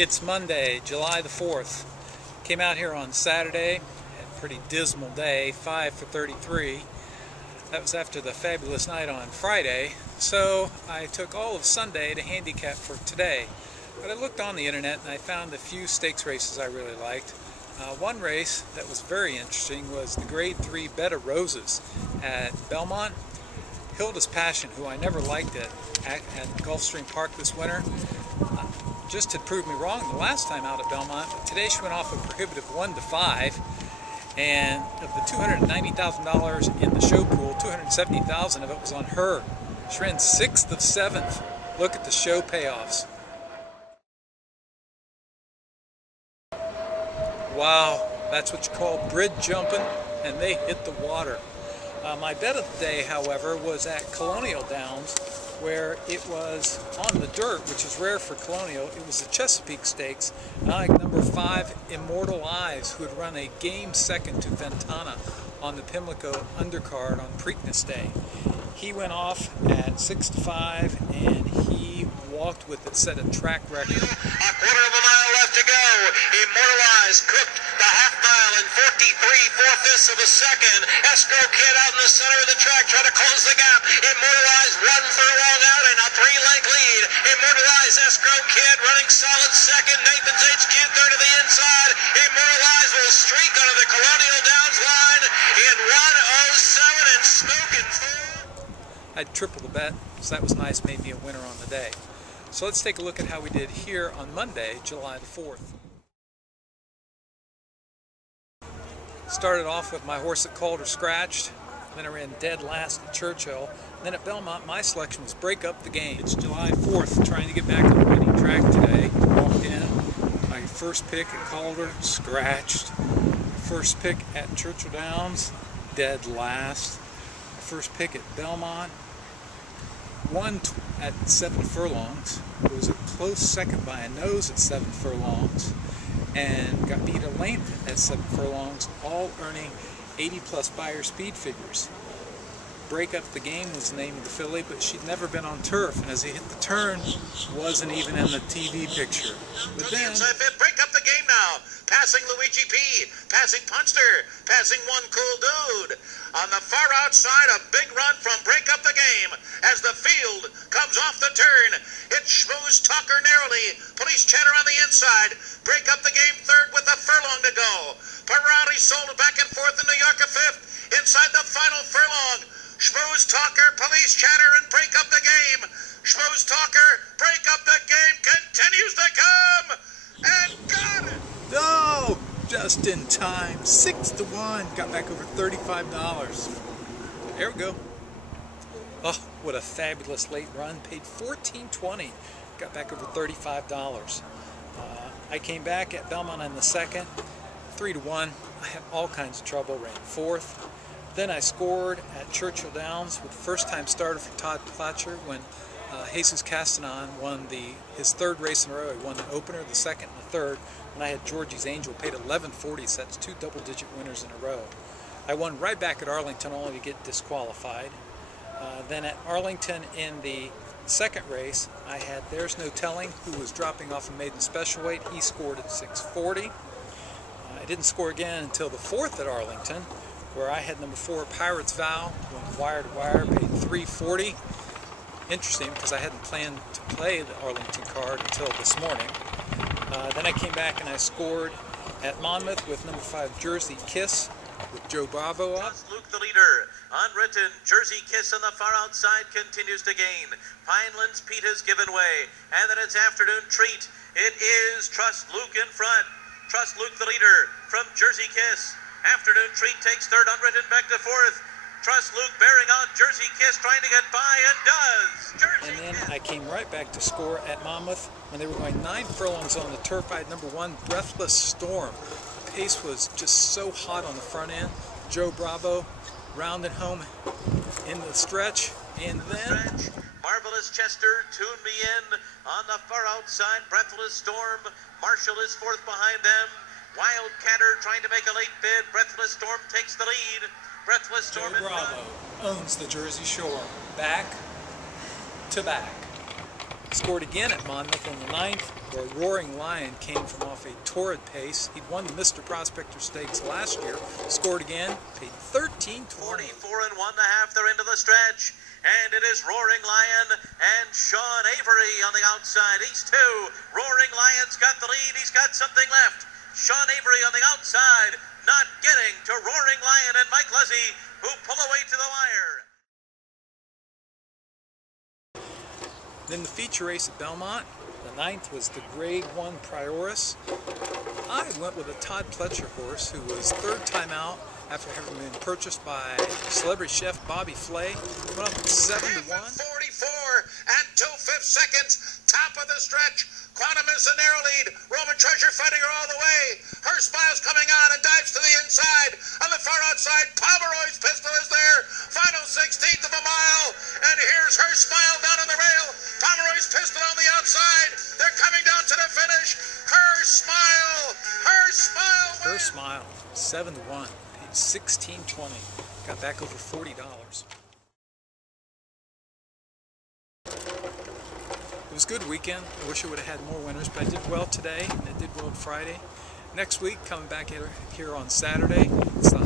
It's Monday, July the 4th. Came out here on Saturday, had a pretty dismal day, 5 for 33. That was after the fabulous night on Friday, so I took all of Sunday to handicap for today. But I looked on the internet and I found a few stakes races I really liked. One race that was very interesting was the Grade 3 Bed of Roses at Belmont. Hilda's Passion, who I never liked at Gulfstream Park this winter, just had proved me wrong the last time out at Belmont. But today she went off a prohibitive 1-5, and of the $290,000 in the show pool, $270,000 of it was on her. She ran 6th of 7th. Look at the show payoffs. Wow, that's what you call bridge jumping, and they hit the water. My bet of the day, however, was at Colonial Downs, where it was on the dirt, which is rare for Colonial. It was the Chesapeake Stakes. And I like number 5, Immortal Eyes, who had run a game second to Ventana on the Pimlico undercard on Preakness Day. He went off at 6-5, and he walked with it, set a track record. A quarter of a mile left to go. Immortal Eyes cooked the half mile in 43 4/5 of a second. Escrow Kid out in the center of the track, trying to close the gap. Immortal Eyes 1 furlong out and a 3-length lead. Immortal Eyes, Escrow Kid running solid second. Nathan's HQ third to the inside. Immortal Eyes will streak under the Colonial Downs line in 1:07 and smoking full. I'd triple the bet, so that was nice, made me a winner on the day. So let's take a look at how we did here on Monday, July the 4th. Started off with my horse at Calder scratched, then I ran dead last at Churchill. Then at Belmont, my selection was Break Up the Game. It's July 4th, trying to get back on the winning track today. Walked in, my first pick at Calder, scratched. First pick at Churchill Downs, dead last. First pick at Belmont, won at 7 furlongs. It was a close second by a nose at 7 furlongs, and got beat a length at 7 furlongs, all earning 80+ buyer speed figures. Break Up the Game was the name of the filly, but she'd never been on turf, and as he hit the turn, wasn't even in the TV picture. But then, Break Up the Game now. Passing Luigi P, passing Punster, passing One Cool Dude. On the far outside, a big run from Break Up the Game as the field comes off the turn. It's Schmooze Talker narrowly. Police Chatter on the inside. Break Up the Game third with a furlong to go. Parati sold back and forth in New York a 5th. Inside the final furlong, Schmooze Talker, Police Chatter, and Break Up the Game. Schmooze Talker, Break Up the Game continues to come, and got it! oh, just in time, 6-1, got back over $35. There we go. Oh, what a fabulous late run, paid $14.20, got back over $35. I came back at Belmont in the second, 3-1, I had all kinds of trouble, ran 4th. Then I scored at Churchill Downs with first-time starter for Todd Pletcher when Jesus Castanon won his 3rd race in a row. He won the opener, the second, and the 3rd, and I had Georgie's Angel, paid $11.40, so that's 2 double-digit winners in a row. I won right back at Arlington, only to get disqualified. Then at Arlington in the second race, I had There's No Telling, who was dropping off a maiden special weight. He scored at 640. I didn't score again until the 4th at Arlington, where I had number 4, Pirate's Vow, went wire to wire, paid $3.40. Interesting, because I hadn't planned to play the Arlington card until this morning. Then I came back and I scored at Monmouth with number 5, Jersey Kiss, with Joe Bravo up. Luke the leader, unwritten, Jersey Kiss on the far outside continues to gain. Pinelands Pete has given way, and then it's Afternoon Treat. It is Trust Luke in front. Trust Luke the leader from Jersey Kiss. Afternoon Treat takes 3rd, unwritten back to 4th. Trust Luke bearing on Jersey Kiss, trying to get by, and does. Jersey And then Kiss. I came right back to score at Monmouth when they were going 9 furlongs on the turf. I had number 1, Breathless Storm. The pace was just so hot on the front end. Joe Bravo rounded home in the stretch, and then Marvelous Chester, Tune Me In on the far outside. Breathless Storm, Marshall is 4th behind them. Wildcatter trying to make a late bid. Breathless Storm takes the lead. Breathless Storm Joe Bravo owns the Jersey Shore, back to back. Scored again at Monmouth in the 9th, where Roaring Lion came from off a torrid pace. He'd won the Mr. Prospector Stakes last year. Scored again, paid $13.20. 44 1/2, they're into the stretch. And it is Roaring Lion and Sean Avery on the outside. These two. Roaring Lion's got the lead. He's got something left. Sean Avery on the outside, not getting to Roaring Lion and Mike Lizzie, who pull away to the wire. Then the feature race at Belmont. The 9th was the Grade 1 Prioris. I went with a Todd Pletcher horse who was third time out after having been purchased by celebrity chef Bobby Flay. Went up 7-1. 44 and 2/5 seconds. Top of the stretch. Quantum is the narrow lead. Roman Treasure fighting her all the way. Her Smile's coming on and dives to the inside. On the far outside, Pomeroy's Pistol is there. Final 16th of a mile. And here's Her Smile down on the rail. Pomeroy's Pistol on the outside. They're coming down to the finish. Her Smile. Her Smile wins. Her Smile, 7-1. Paid $16.20. Got back over $40. It was a good weekend. I wish I would have had more winners, but I did well today, and I did well Friday. Next week, coming back here on Saturday, it's the